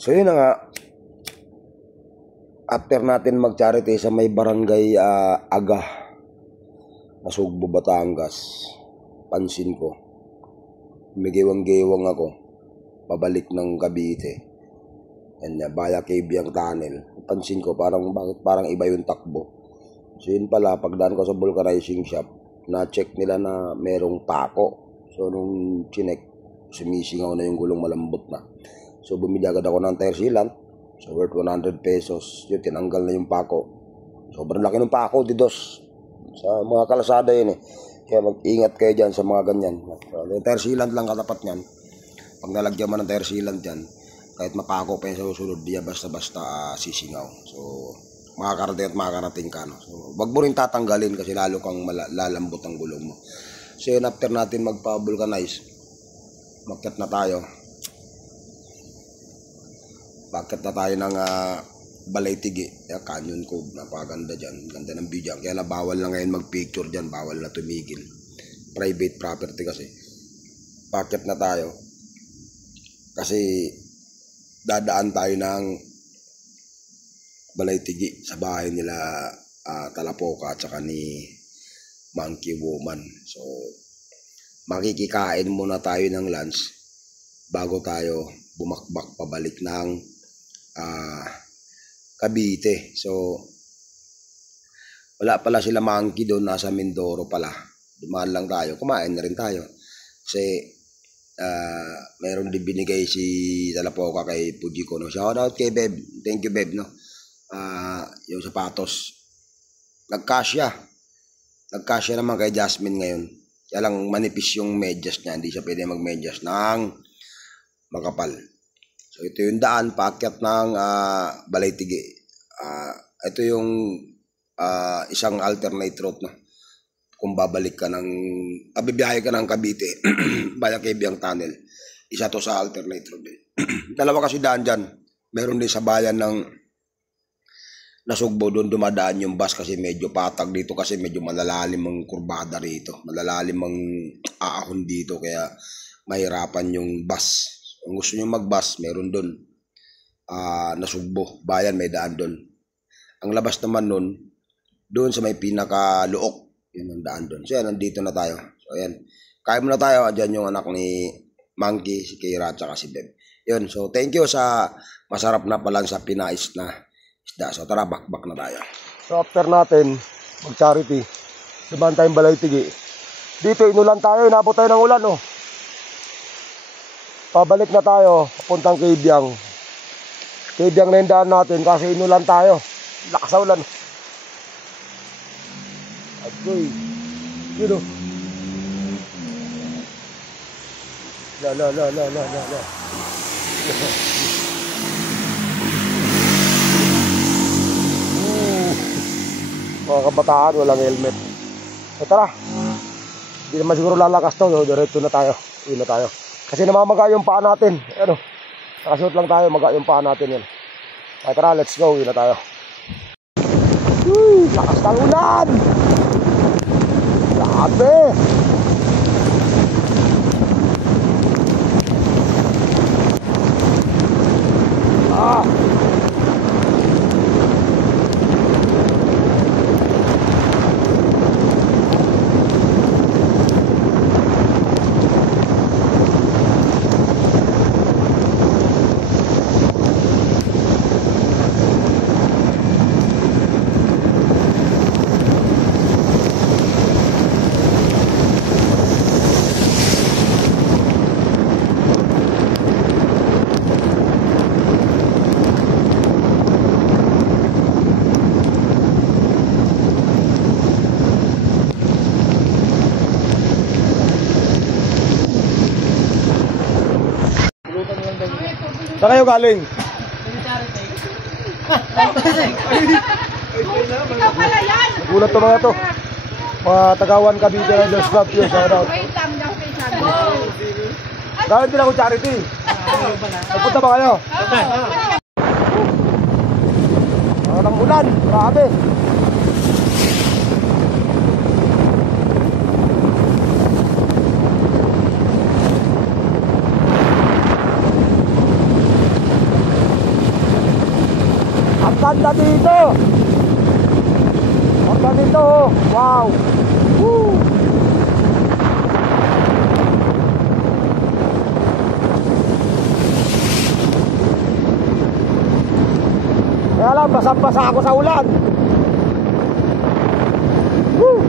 So yun na nga, after natin mag-charity sa may barangay Aga, Nasugbo, Batangas, pansin ko, umigiwang-giwang ako, pabalik ng Cavite. Yan na, Baya Cabiang Tunnel. Pansin ko, bakit parang iba yung takbo. So yun pala, pagdaan ko sa vulcanizing shop, na-check nila na merong pako. So nung chinek, sumisingaw na yung gulong, malambot na. So bumili agad ako ng tire sealant. So worth 100 pesos. Yun, tinanggal na yung pako. Sobrang laki ng pako, didos. Sa mga kalasada yun eh. Kaya mag-ingat kayo dyan sa mga ganyan. Yung tire sealant lang katapat nyan. Pag nalagyan mo ng tire sealant dyan, kahit mapako pa yung sa susunod, diya basta-basta sisingaw. So makakarating at makakarating ka. No? So wag mo rin tatanggalin kasi lalo kang lalambot ang gulong mo. So yun, after natin magpa-vulcanize, makyat na tayo. Bakit na tayo ng Balaytigi, Canyon Cove, napakaganda dyan, ganda ng video. Kaya na bawal na ngayon mag-picture dyan, bawal na tumigil. Private property kasi. Bakit na tayo? Kasi dadaan tayo ng Balaytigi sa bahay nila Talapoka at saka ni Monkey Woman. So makikikain muna tayo ng lunch bago tayo bumakbak pabalik ng Cavite. So wala pala sila Monkey doon, nasa Mindoro pala. Dumaan lang tayo, kumain na rin tayo. Kasi meron din binigay si Talapoka kay Fujiko. No? Shout out kay Beb. Thank you Beb. No? Yung sapatos. Nagkasya naman kay Jasmine ngayon. Kaya lang manipis yung medyas niya. Hindi siya pwede mag-medyas ng makapal. So ito yung daan paakyat ng Balaytigi. Ito yung isang alternate route na kung babalik ka ng bibiyahe ka ng Cavite Baya Cabiang Tunnel. Isa to sa alternate route. Dalawa kasi daan dyan. Meron din sa bayan ng Nasugbo, doon dumadaan yung bus kasi medyo patag dito kasi medyo malalalim ang kurbada rito. Malalalim ang aahon dito kaya mahirapan yung bus. Kung gusto nyo mag-bus, meron doon. Nasugbo, bayan, may daan doon. Ang labas naman nun, doon sa may pinaka-luok, yun ang daan doon. So yan, nandito na tayo. So yan, kaya muna tayo. Diyan yung anak ni Monkey, si Kira, at saka si Beb. Yun, so thank you sa masarap na palansa pinais na isda. So tara, bakbak na tayo. So after natin mag-charity, dumaan tayong Balaytigi. Dito, inulan tayo, inabot tayo ng ulan, oh. Pabalik na tayo, papuntang Cabiang. Cabiang na yung daan natin kasi inulan tayo. Lakas sa ulan. Okay. Yun o. La. Mga kabataan, walang helmet. So tara. Hindi naman siguro lalakas to. So, diretso na tayo. Uwi na tayo. Kasi namamaga yung paa natin. Ano? Nakasuot lang tayo, maga yung paa natin yan. Kaya tara, let's go. Uwi na tayo. Lakas ng ulan! Grabe! Saan kayo galing? Ikaw pala yan! Nagulat to mga to. Mga Tagawan Cavite Riders Club yun. Shout out. Galing din ako charity. Nagpunta ba kayo? Ang ulan, grabe. ganda dito. Ang ganito, wow. Woo. Kaya lang, basang-basa ako sa ulan. Woo.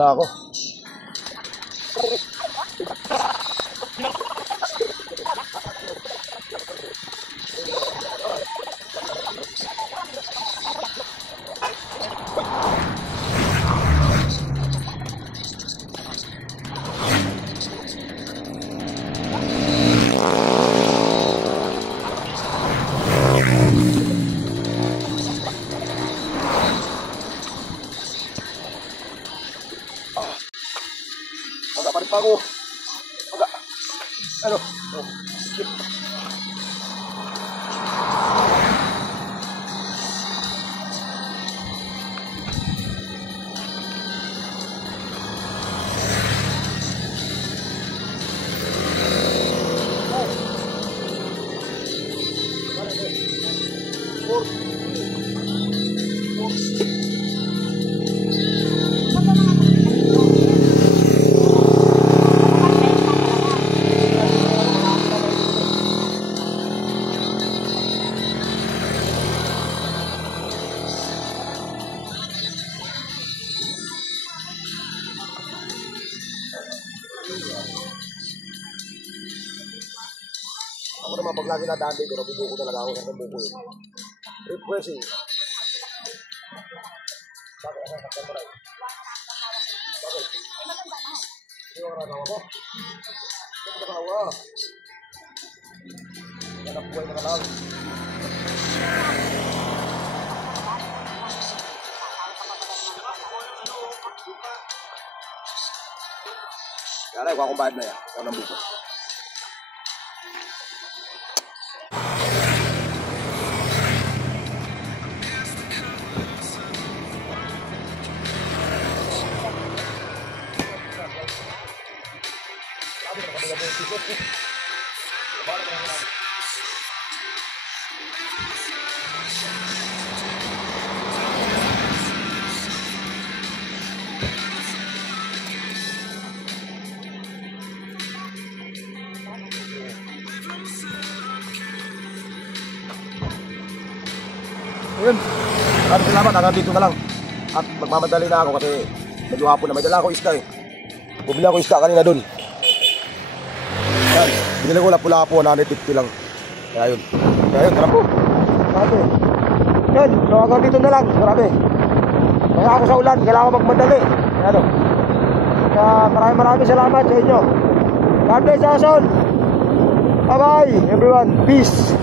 muna ako. Magkapalit pa ako. Ano? Oh. Ako naman pag lagi nadaan dito, nabibuko talaga ako sa kumbuko yun. Refreshing. Bakit ako nakakal mo rin? Bakit? Hindi ko karanawa mo. Hindi ko karanawa. Anak buhay na lang. Kaya ko akong bayad na yan. Ikaw ng buko. Ayun, maraming salamat, hanggang dito na lang. At magmamadali na ako kasi medyo hapon na, may dala ako isda eh. Bumili ako isda kanina dun. Yan, binili ko lapu-lapu, 150 lang. Kaya yun, tara po. Grabe. Yan, so hanggang dito na lang, grabe. Kaya ako sa ulan, kailangan ko magmadali. Ano? Kaya maraming salamat sa inyo. God bless us all. Bye bye everyone, peace.